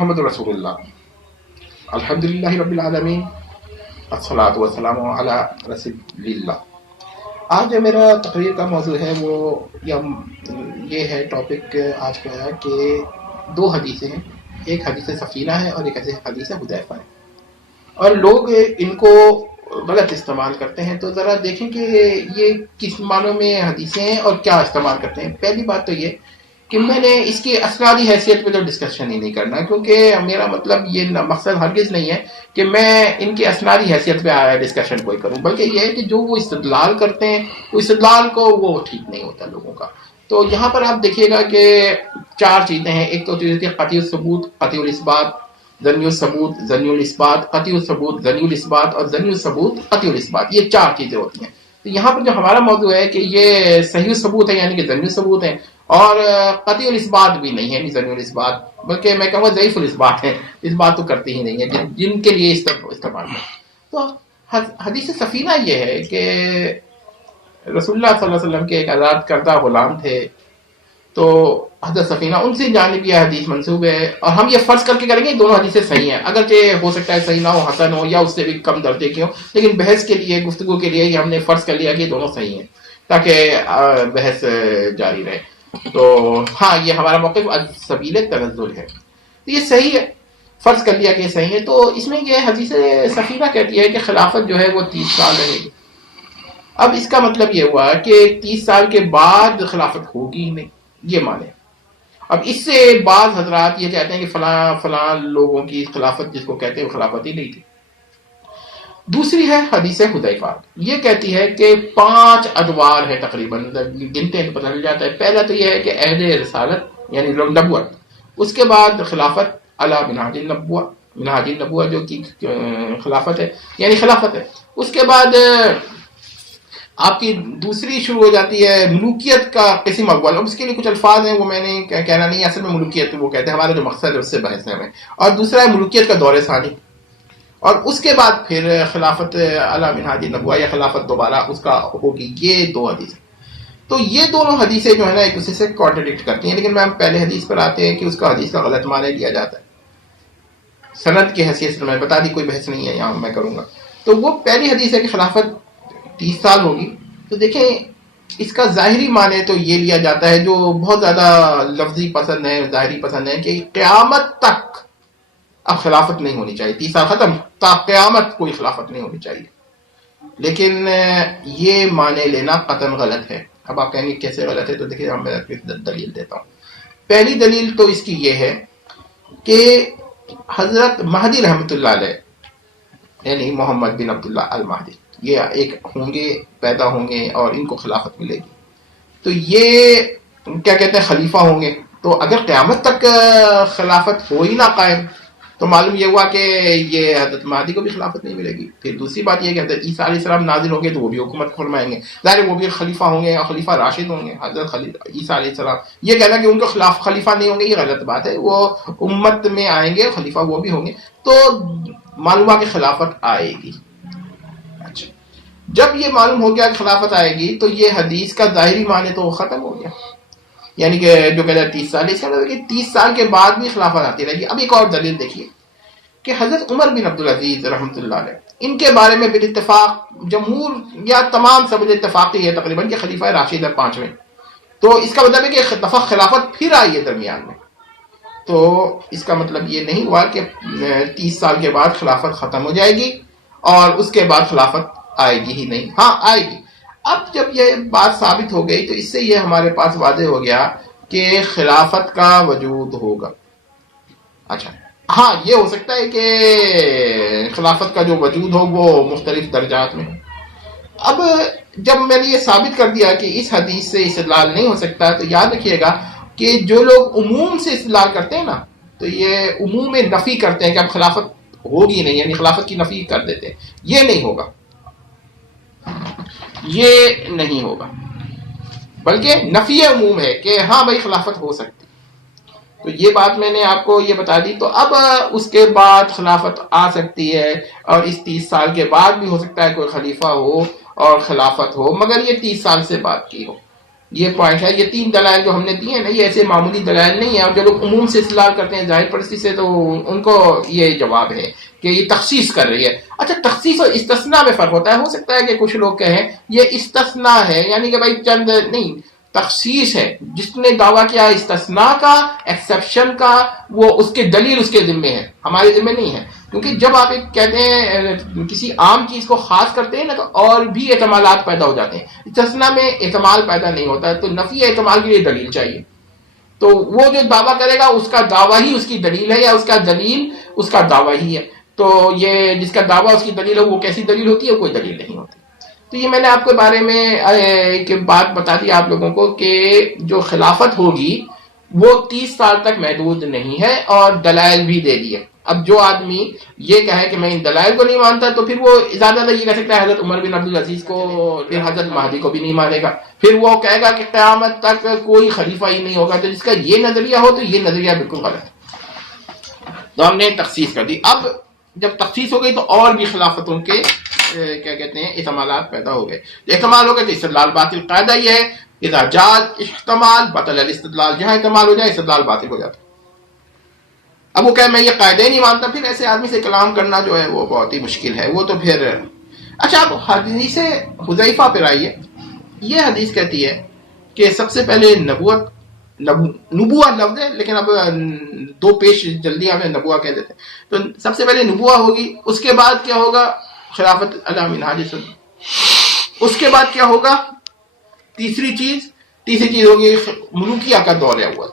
محمد رسول اللہ الحمدللہ رب العالمین الصلاۃ والسلام علی رسول اللہ۔ آج جو میرا تقریر کا موضوع ہے وہ یہ ہے، ٹاپک آج کا ہے کہ دو حدیثیں ہیں، ایک حدیث سفینہ ہے اور ایک حدیث حذیفہ ہے، اور لوگ ان کو غلط استعمال کرتے ہیں۔ تو ذرا دیکھیں کہ یہ کس معنوں میں حدیثیں ہیں اور کیا استعمال کرتے ہیں۔ پہلی بات تو یہ کہ میں نے اس کی اسنادی حیثیت پہ تو ڈسکشن ہی نہیں کرنا، کیونکہ میرا مطلب یہ مقصد ہرگز نہیں ہے کہ میں ان کی اسنادی حیثیت پہ ڈسکشن کوئی کروں، بلکہ یہ ہے کہ جو وہ استدلال کرتے ہیں وہ استدلال کو وہ ٹھیک نہیں ہوتا لوگوں کا۔ تو یہاں پر آپ دیکھیے گا کہ چار چیزیں ہیں، ایک تو چیز ہے قطعی الثبوت، قطعی الاثبات، ظنی الثبوت، ظنی الاثبات، قطعی الثبوت، ظنی الاثبات اور ظنی الثبوت، قطعی الاثبات، یہ چار چیزیں ہوتی ہیں۔ تو یہاں پر جو ہمارا موضوع ہے کہ یہ صحیح ثبوت ہے، یعنی کہ ظنی ثبوت ہے، اور قطعی الاثبات بھی نہیں ہے، یعنی ظنی الاثبات، بلکہ میں کہوں گا ضعیف الاثبات ہے، اس بات تو کرتی ہی نہیں ہے جن کے لیے استعمال ہے۔ تو حدیث سفینہ یہ ہے کہ رسول اللہ صلی اللہ علیہ وسلم کے ایک آزاد کردہ غلام تھے، تو حضرت سفینہ ان سے جانب یہ حدیث منسوب ہے، اور ہم یہ فرض کر کے کریں گے دونوں حدیثیں صحیح ہیں، اگرچہ ہو سکتا ہے صحیح نہ ہو، حسن ہو یا اس سے بھی کم درجے کی ہو، لیکن بحث کے لیے، گفتگو کے لیے ہم نے فرض کر لیا کہ دونوں صحیح ہیں تاکہ بحث جاری رہے۔ تو ہاں، یہ ہمارا موقف سبیل تنزل ہے، تو یہ صحیح ہے، فرض کر لیا کہ صحیح ہے۔ تو اس میں یہ حدیث سفینہ کہتی ہے کہ خلافت جو ہے وہ 30 سال رہے گی۔ اب اس کا مطلب یہ ہوا کہ 30 سال کے بعد خلافت ہوگی ہی نہیں، یہ مانے۔ اب اس سے بعض حضرات یہ کہتے ہیں کہ فلاں لوگوں کی خلافت، جس کو کہتے ہیں وہ خلافت ہی نہیں تھی۔ دوسری ہے حدیث حذیفہ، یہ کہتی ہے کہ 5 ادوار ہے تقریباً، گنتے ہیں تو پتہ چل جاتا ہے۔ پہلا تو یہ ہے کہ عہد رسالت یعنی نبوت، اس کے بعد خلافت علی منہاج النبوہ، منہاج النبوہ جو کہ خلافت ہے یعنی خلافت ہے۔ اس کے بعد آپ کی دوسری شروع ہو جاتی ہے ملوکیت کا قسم اول، اب اس کے لیے کچھ الفاظ ہیں وہ میں نے کہنا نہیں، اصل میں ملوکیت وہ کہتے ہیں، ہمارا جو مقصد ہے اس سے بحث ہے ہمیں۔ اور دوسرا ہے ملوکیت کا دور ثانی، اور اس کے بعد پھر خلافت علی منہاج النبوہ یا خلافت دوبارہ اس کا ہوگی۔ یہ دو حدیث ہیں، تو یہ دونوں حدیثیں جو ہے نا ایک دوسرے سے کانٹرڈکٹ کرتی ہیں، لیکن میں پہلے حدیث پر آتے ہیں کہ اس کا حدیث کا غلط معنی لیا جاتا ہے۔ سند کی حیثیت سے میں بتا دی، کوئی بحث نہیں ہے یہاں میں کروں گا۔ تو وہ پہلی حدیث ہے کہ خلافت 30 سال ہوگی، تو دیکھیں اس کا ظاہری معنی تو یہ لیا جاتا ہے جو بہت زیادہ لفظی پسند ہے، ظاہری پسند ہے، کہ قیامت تک اب خلافت نہیں ہونی چاہیے، 30 سال ختم، تا قیامت کوئی خلافت نہیں ہونی چاہیے۔ لیکن یہ معنی لینا قطعاً غلط ہے۔ اب آپ کہیں گے کیسے غلط ہے، تو دیکھیں میں دلیل دیتا ہوں۔ پہلی دلیل تو اس کی یہ ہے کہ حضرت مہدی رحمۃ اللہ علیہ یعنی محمد بن عبداللہ المہدی، یہ ایک ہوں گے، پیدا ہوں گے اور ان کو خلافت ملے گی، تو یہ کیا کہتے ہیں خلیفہ ہوں گے۔ تو اگر قیامت تک خلافت ہو ہی نہ قائم، تو معلوم یہ ہوا کہ یہ حضرت مہدی کو بھی خلافت نہیں ملے گی۔ پھر دوسری بات یہ کہ حضرت عیسیٰ علیہ السلام نازل ہوں گے تو وہ بھی حکومت فرمائیں گے، ظاہر وہ بھی خلیفہ ہوں گے اور خلیفہ راشد ہوں گے۔ حضرت عیسیٰ علیہ السلام یہ کہنا کہ ان کو خلیفہ نہیں ہوں گے، یہ غلط بات ہے، وہ امت میں آئیں گے، خلیفہ وہ بھی ہوں گے، تو معلوم ہوا کہ خلافت آئے گی۔ اچھا، جب یہ معلوم ہو گیا کہ خلافت آئے گی تو یہ حدیث کا ظاہری معنی تو ختم ہو گیا، یعنی کہ جو کہتا ہے 30 سال، اس کا مطلب کہ 30 سال کے بعد بھی خلافت آتی رہے گی۔ اب ایک اور دلیل دیکھیے کہ حضرت عمر بن عبدالعزیز رحمۃ اللہ علیہ، ان کے بارے میں بالاتفاق جمہور یا تمام سب اتفاقی ہے تقریباً کہ خلیفہ راشد ہے 5ویں، تو اس کا مطلب ہے کہ دفعہ خلافت پھر آئی ہے درمیان میں۔ تو اس کا مطلب یہ نہیں ہوا کہ 30 سال کے بعد خلافت ختم ہو جائے گی اور اس کے بعد خلافت آئے گی ہی نہیں، ہاں آئے گی۔ اب جب یہ بات ثابت ہو گئی تو اس سے یہ ہمارے پاس واضح ہو گیا کہ خلافت کا وجود ہوگا۔ اچھا، ہاں یہ ہو سکتا ہے کہ خلافت کا جو وجود ہو وہ مختلف درجات میں ہو۔ اب جب میں نے یہ ثابت کر دیا کہ اس حدیث سے استدلال نہیں ہو سکتا، تو یاد رکھیے گا کہ جو لوگ عموم سے استدلال کرتے ہیں نا، تو یہ عموم میں نفی کرتے ہیں کہ اب خلافت ہوگی نہیں، یعنی خلافت کی نفی کر دیتے ہیں۔ یہ نہیں ہوگا، یہ نہیں ہوگا، بلکہ نفی عموم ہے کہ ہاں بھائی خلافت ہو سکتی۔ تو یہ بات میں نے آپ کو یہ بتا دی۔ تو اب اس کے بعد خلافت آ سکتی ہے، اور اس 30 سال کے بعد بھی ہو سکتا ہے کوئی خلیفہ ہو اور خلافت ہو، مگر یہ 30 سال سے بعد کی ہو۔ یہ پوائنٹ ہے. یہ 3 دلائل جو ہم نے دیے ہیں نا یہ ایسے معمولی دلائل نہیں ہیں, اور جو لوگ عموم سے استدلال کرتے ہیں ظاہر پرستی سے تو ان کو یہ جواب ہے کہ یہ تخصیص کر رہی ہے. اچھا تخصیص اور استثناء میں فرق ہوتا ہے. ہو سکتا ہے کہ کچھ لوگ کہیں یہ استثناء ہے, یعنی کہ بھائی چند نہیں, تخصیص ہے. جس نے دعویٰ کیا استثناء کا, ایکسیپشن کا, وہ اس کے دلیل اس کے ذمے ہے, ہمارے ذمے نہیں ہے. کیونکہ جب آپ ایک کہتے ہیں کسی عام چیز کو خاص کرتے ہیں نا تو اور بھی احتمالات پیدا ہو جاتے ہیں. استثناء میں احتمال پیدا نہیں ہوتا ہے, تو نفی احتمال کے لیے دلیل چاہیے. تو وہ جو دعویٰ کرے گا اس کا دعویٰ ہی اس کی دلیل ہے, یا اس کا دلیل اس کا دعویٰ ہی ہے. تو یہ جس کا دعویٰ اس کی دلیل ہے وہ کیسی دلیل ہوتی ہے؟ کوئی دلیل نہیں ہوتی. تو یہ میں نے آپ کے بارے میں ایک بات بتا دی آپ لوگوں کو کہ جو خلافت ہوگی وہ 30 سال تک محدود نہیں ہے, اور دلائل بھی دے دیے. اب جو آدمی یہ کہے کہ میں ان دلائل کو نہیں مانتا تو پھر وہ زیادہ تر یہ کہہ سکتا ہے حضرت عمر بن عبدالعزیز کو, پھر حضرت مہدی کو بھی نہیں مانے گا. پھر وہ کہے گا کہ قیامت تک کوئی خلیفہ ہی نہیں ہوگا. تو جس کا یہ نظریہ ہو تو یہ نظریہ بالکل غلط ہے. تو ہم نے تخصیص کر دی. اب جب تخصیص ہو گئی تو اور بھی خلافتوں کے کیا کہتے ہیں احتمالات پیدا ہو گئے. احتمال ہو گئے تو استدلال باطل. قاعدہ یہ ہے اذا جاز احتمال بطل الاستدلال, جہاں احتمال ہو جائے استدلال باطل ہو جاتا ہے. اب وہ کہ میں یہ قاعدے نہیں مانتا, پھر ایسے آدمی سے کلام کرنا جو ہے وہ بہت ہی مشکل ہے. وہ تو پھر اچھا اب حدیث حذیفہ پہ آئیے. یہ حدیث کہتی ہے کہ سب سے پہلے نبوہ لفظ ہے لیکن اب 2 پیش جلدی ہمیں نبوہ کہہ دیتے ہیں. تو سب سے پہلے نبوہ ہوگی, اس کے بعد کیا ہوگا خلافت علی منہاج سنت. اس کے بعد کیا ہوگا تیسری چیز ہوگی ملوکیہ کا دور اول,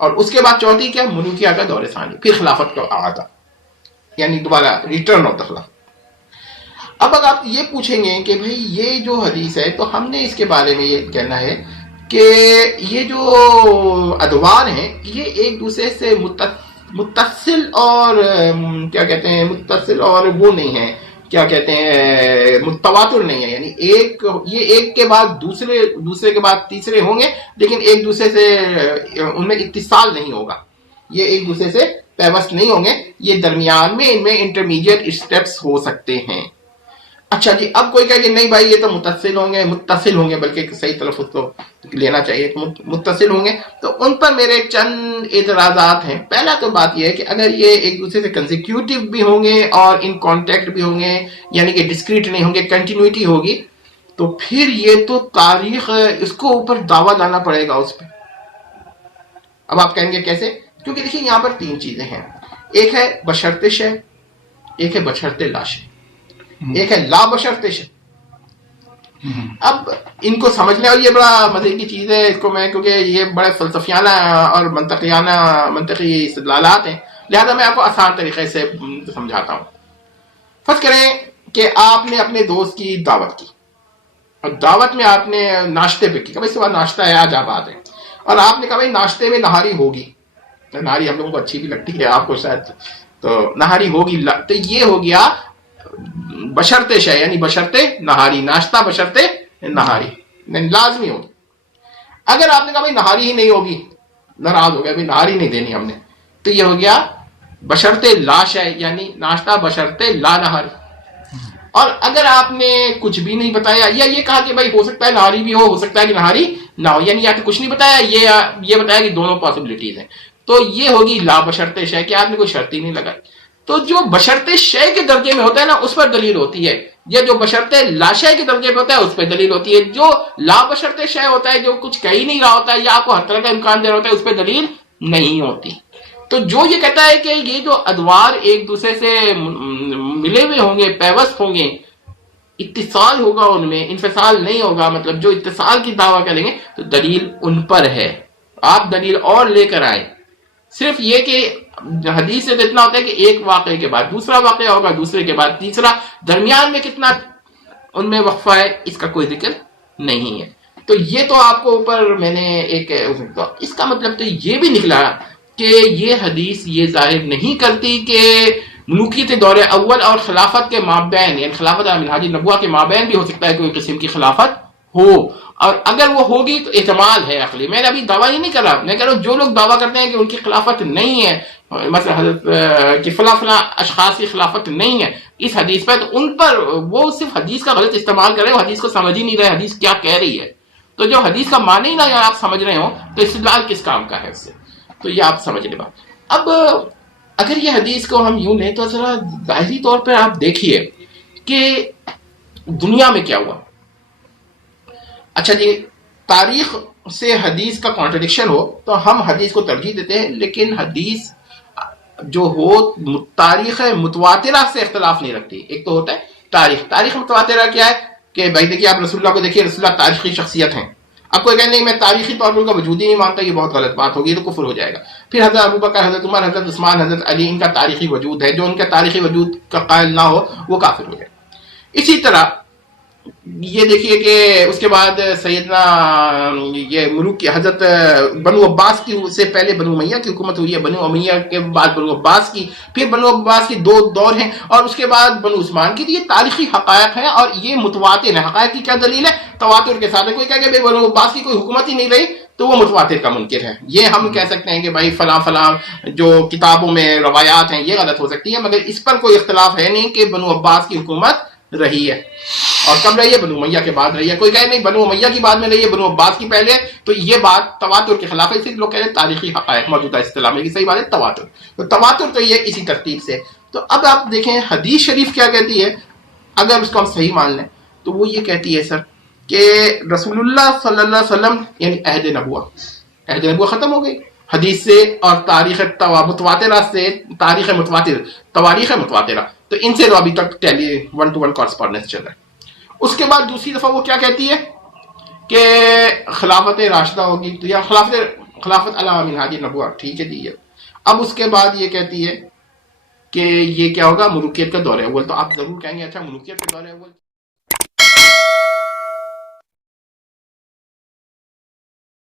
اور اس کے بعد چوتھی کیا ملوکیہ کا دور ثانی, پھر خلافت کا آغاز, یعنی دوبارہ ریٹرن آف دا خلافت. اب اگر آپ یہ پوچھیں گے کہ بھئی یہ جو حدیث ہے تو ہم نے اس کے بارے میں یہ کہنا ہے کہ یہ جو ادوار ہیں یہ ایک دوسرے سے متصل اور کیا کہتے ہیں متصل اور وہ نہیں ہے, کیا کہتے ہیں متواتر نہیں ہے. یعنی ایک کے بعد دوسرے کے بعد تیسرے ہوں گے لیکن ایک دوسرے سے ان میں اتصال نہیں ہوگا, یہ ایک دوسرے سے پیوست نہیں ہوں گے. یہ درمیان میں ان میں انٹرمیڈیٹ اسٹیپس ہو سکتے ہیں. اچھا جی, اب کوئی کہے کہ نہیں بھائی یہ تو متصل ہوں گے بلکہ صحیح تلفظ تو لینا چاہیے, متصل ہوں گے. تو ان پر میرے چند اعتراضات ہیں. پہلا تو بات یہ ہے کہ اگر یہ ایک دوسرے سے کنزیکیوٹیو بھی ہوں گے اور ان کانٹیکٹ بھی ہوں گے, یعنی کہ ڈسکریٹ نہیں ہوں گے, کنٹینیوٹی ہوگی, تو پھر یہ تو تاریخ اس کو اوپر دعویٰ لانا پڑے گا اس پہ. اب آپ کہیں گے کیسے؟ کیونکہ دیکھیں یہاں پر 3 چیزیں ہیں. ایک ہے بشرط شے, ایک ہے بشرط لا شے, ایک ہے لا بشرط شے. اب ان کو سمجھنے, اور یہ بڑا مزے کی چیز ہے, اس کو میں کیونکہ یہ بڑے فلسفیانہ اور منطقی استدلالات ہیں, لہذا میں آپ کو آسان طریقے سے سمجھاتا ہوں. فرض کریں کہ آپ نے اپنے دوست کی دعوت کی, اور دعوت میں آپ نے ناشتے پہ کی, کہ بھائی صبح ناشتہ ہے آج آپ آتے ہیں, اور آپ نے کہا بھائی ناشتے میں نہاری ہوگی. نہاری ہم لوگوں کو اچھی بھی لگتی ہے, آپ کو شاید, تو نہاری ہوگی. تو یہ ہو گیا بشرط شے, یعنی بشرط نہاری, ناشتہ بشرط نہاری لازمی ہوگی. اگر آپ نے کہا بھائی نہاری ہی نہیں ہوگی, ناراض ہو گیا بھائی نہاری نہیں دینی ہم نے, تو یہ ہو گیا بشرط لا شے, یعنی ناشتہ بشرط لا نہاری. اور اگر آپ نے کچھ بھی نہیں بتایا, یا یہ کہا کہ بھائی ہو سکتا ہے نہاری بھی ہو سکتا ہے کہ نہاری نہ ہو, یعنی یا تو کچھ نہیں بتایا, یہ بتایا کہ دونوں پاسبلٹیز ہیں, تو یہ ہوگی لا بشرط شے, کہ آپ نے کوئی شرط ہی نہیں لگائی. تو جو بشرط شے کے درجے میں ہوتا ہے نا اس پر دلیل ہوتی ہے, یہ جو بشرط لا شے کے درجے میں ہوتا ہے اس پہ دلیل ہوتی ہے. جو لا بشرط شے ہوتا ہے, جو کچھ کہہ ہی نہیں رہا ہوتا ہے یا آپ کو ہر طرح کا امکان دے رہا ہوتا ہے, اس پہ دلیل نہیں ہوتی. تو جو یہ کہتا ہے کہ یہ جو ادوار ایک دوسرے سے ملے ہوئے ہوں گے, پیوست ہوں گے, اتصال ہوگا ان میں, انفصال نہیں ہوگا, مطلب جو اتصال کی دعویٰ کریں گے, تو دلیل ان پر ہے. آپ دلیل اور لے کر آئے. صرف یہ کہ حدیث سے تو اتنا ہوتا ہے کہ ایک واقعے کے بعد دوسرا واقعہ ہوگا, دوسرے کے بعد تیسرا, درمیان میں کتنا ان میں وقفہ ہے اس کا کوئی ذکر نہیں ہے. تو یہ تو آپ کو اوپر میں نے ایک, اس کا مطلب تو یہ بھی نکلا کہ یہ حدیث یہ ظاہر نہیں کرتی کہ ملوکیت دور اول اور خلافت کے مابین, یعنی خلافت علی منہاج نبوہ کے مابین بھی ہو سکتا ہے کوئی قسم کی خلافت ہو, اور اگر وہ ہوگی تو احتمال ہے عقلی. میں نے ابھی دعویٰ ہی نہیں کر رہا, میں کہہ رہا ہوں جو لوگ دعویٰ کرتے ہیں کہ ان کی خلافت نہیں ہے, مثلا حضرت کہ فلاں اشخاص کی خلافت نہیں ہے اس حدیث پر, تو ان پر وہ صرف حدیث کا غلط استعمال کر رہے ہیں, حدیث کو سمجھ ہی نہیں رہے حدیث کیا کہہ رہی ہے. تو جو حدیث کا معنی ہی نہ آپ سمجھ رہے ہو تو استدلال کس کام کا ہے اس سے؟ تو یہ آپ سمجھ لیں بات. اب اگر یہ حدیث کو ہم یوں لیں تو ذرا ظاہری طور پہ آپ دیکھیے کہ دنیا میں کیا ہوا. اچھا جی، تاریخ سے حدیث کا کانٹرڈکشن ہو تو ہم حدیث کو ترجیح دیتے ہیں، لیکن حدیث جو ہو تاریخ متواترہ سے اختلاف نہیں رکھتی. ایک تو ہوتا ہے تاریخ متواترہ کیا ہے کہ بھائی دیکھیے آپ رسول اللہ کو دیکھیے، رسول اللہ تاریخی شخصیت ہیں. اب کوئی کہے نہیں میں تاریخی طور پر ان کا وجود ہی نہیں مانتا، یہ بہت غلط بات ہوگی، تو کفر ہو جائے گا. پھر حضرت ابوبکر، حضرت عمر، حضرت عثمان، حضرت علی، ان کا تاریخی وجود ہے، جو ان کا تاریخی وجود کا قائل نہ ہو وہ کافر ہو جائے. اسی طرح یہ دیکھیے کہ اس کے بعد سیدنا یہ ملوک کی حضرت بنو عباس کی سے پہلے بنو امیہ کی حکومت ہوئی ہے، بنو امیہ کے بعد بنو عباس کی، پھر بنو عباس کی دو دور ہیں، اور اس کے بعد بنو عثمان کی. یہ تاریخی حقائق ہیں اور یہ متواتر ہیں. حقائق کی کیا دلیل ہے؟ تواتر کے ساتھ. کوئی کہہ کہ بنو عباس کی کوئی حکومت ہی نہیں رہی تو وہ متواتر کا منکر ہے. یہ ہم کہہ سکتے ہیں کہ بھائی فلاں فلاں جو کتابوں میں روایات ہیں یہ غلط ہو سکتی ہیں، مگر اس پر کوئی اختلاف ہے نہیں کہ بنو عباس کی حکومت رہی ہے. اور کب رہی ہے؟ بنو امیہ کے بعد رہی ہے. کوئی کہے نہیں بنو امیہ کی بعد میں رہی ہے، بنو عباس کی پہلے، تو یہ بات تواتر کے خلاف ہے. اسی لوگ کہہ رہے ہیں تاریخی حقائق موجودہ اصطلاح میں، صحیح بات ہے تواتر. تو تواتر تو یہ اسی ترتیب سے. تو اب آپ دیکھیں حدیث شریف کیا کہتی ہے، اگر اس کو ہم صحیح مان لیں تو وہ یہ کہتی ہے سر کہ رسول اللہ صلی اللہ علیہ وسلم یعنی عہد نبوہ ختم ہو گئی حدیث سے اور تاریخ متواترہ سے. تاریخ متواترہ تو ان سے تو ابھی تک ٹیلی 1-to-1 کارسپونڈنس چل رہا ہے. اس کے بعد دوسری دفعہ وہ کیا کہتی ہے کہ خلافت راشدہ ہوگی، تو یا خلافت علی منہاج نبوہ، ٹھیک ہے جی. اب اس کے بعد یہ کہتی ہے کہ یہ کیا ہوگا؟ ملوکیت کا دور اول. تو آپ ضرور کہیں گے اچھا ملوکیت کا دور اول